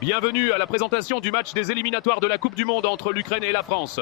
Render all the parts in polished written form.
Bienvenue à la présentation du match des éliminatoires de la Coupe du Monde entre l'Ukraine et la France.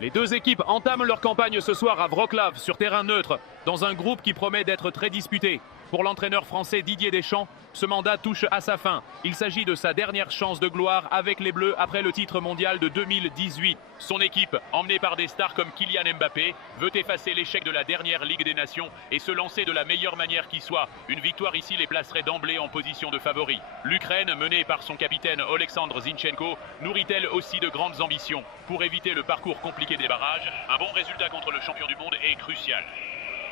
Les deux équipes entament leur campagne ce soir à Wrocław, sur terrain neutre, dans un groupe qui promet d'être très disputé. Pour l'entraîneur français Didier Deschamps, ce mandat touche à sa fin. Il s'agit de sa dernière chance de gloire avec les Bleus après le titre mondial de 2018. Son équipe, emmenée par des stars comme Kylian Mbappé, veut effacer l'échec de la dernière Ligue des Nations et se lancer de la meilleure manière qui soit. Une victoire ici les placerait d'emblée en position de favori. L'Ukraine, menée par son capitaine Oleksandr Zinchenko, nourrit-elle aussi de grandes ambitions. Pour éviter le parcours compliqué des barrages, un bon résultat contre le champion du monde est crucial.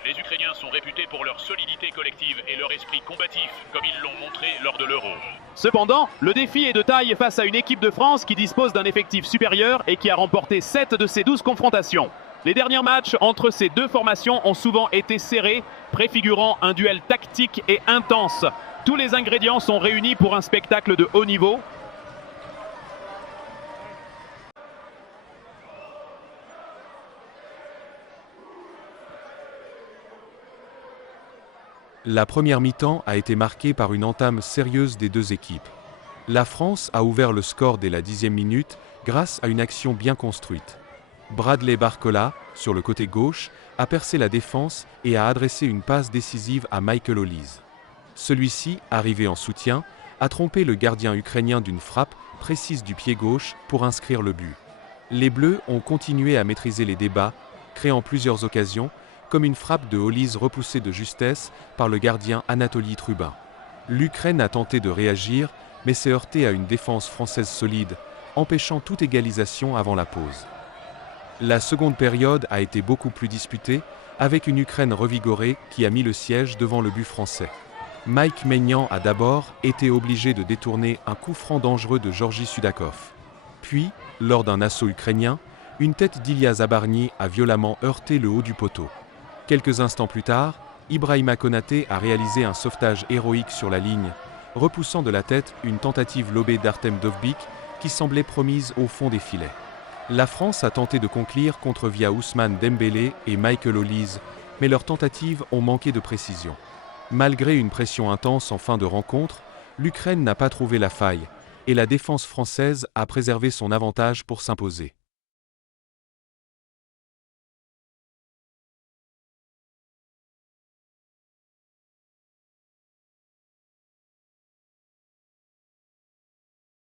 Les Ukrainiens sont réputés pour leur solidité collective et leur esprit combatif, comme ils l'ont montré lors de l'Euro. Cependant, le défi est de taille face à une équipe de France qui dispose d'un effectif supérieur et qui a remporté 7 de ses 12 confrontations. Les derniers matchs entre ces deux formations ont souvent été serrés, préfigurant un duel tactique et intense. Tous les ingrédients sont réunis pour un spectacle de haut niveau. La première mi-temps a été marquée par une entame sérieuse des deux équipes. La France a ouvert le score dès la 10e minute grâce à une action bien construite. Bradley Barcola, sur le côté gauche, a percé la défense et a adressé une passe décisive à Michael Olise. Celui-ci, arrivé en soutien, a trompé le gardien ukrainien d'une frappe précise du pied gauche pour inscrire le but. Les Bleus ont continué à maîtriser les débats, créant plusieurs occasions, comme une frappe de Olise repoussée de justesse par le gardien Anatoly Trubin. L'Ukraine a tenté de réagir, mais s'est heurtée à une défense française solide, empêchant toute égalisation avant la pause. La seconde période a été beaucoup plus disputée, avec une Ukraine revigorée qui a mis le siège devant le but français. Mike Maignan a d'abord été obligé de détourner un coup franc dangereux de Georgi Sudakov. Puis, lors d'un assaut ukrainien, une tête d'Ilya Zabarny a violemment heurté le haut du poteau. Quelques instants plus tard, Ibrahima Konaté a réalisé un sauvetage héroïque sur la ligne, repoussant de la tête une tentative lobée d'Artem Dovbyk qui semblait promise au fond des filets. La France a tenté de conclure contre via Ousmane Dembélé et Michael Olise, mais leurs tentatives ont manqué de précision. Malgré une pression intense en fin de rencontre, l'Ukraine n'a pas trouvé la faille, et la défense française a préservé son avantage pour s'imposer.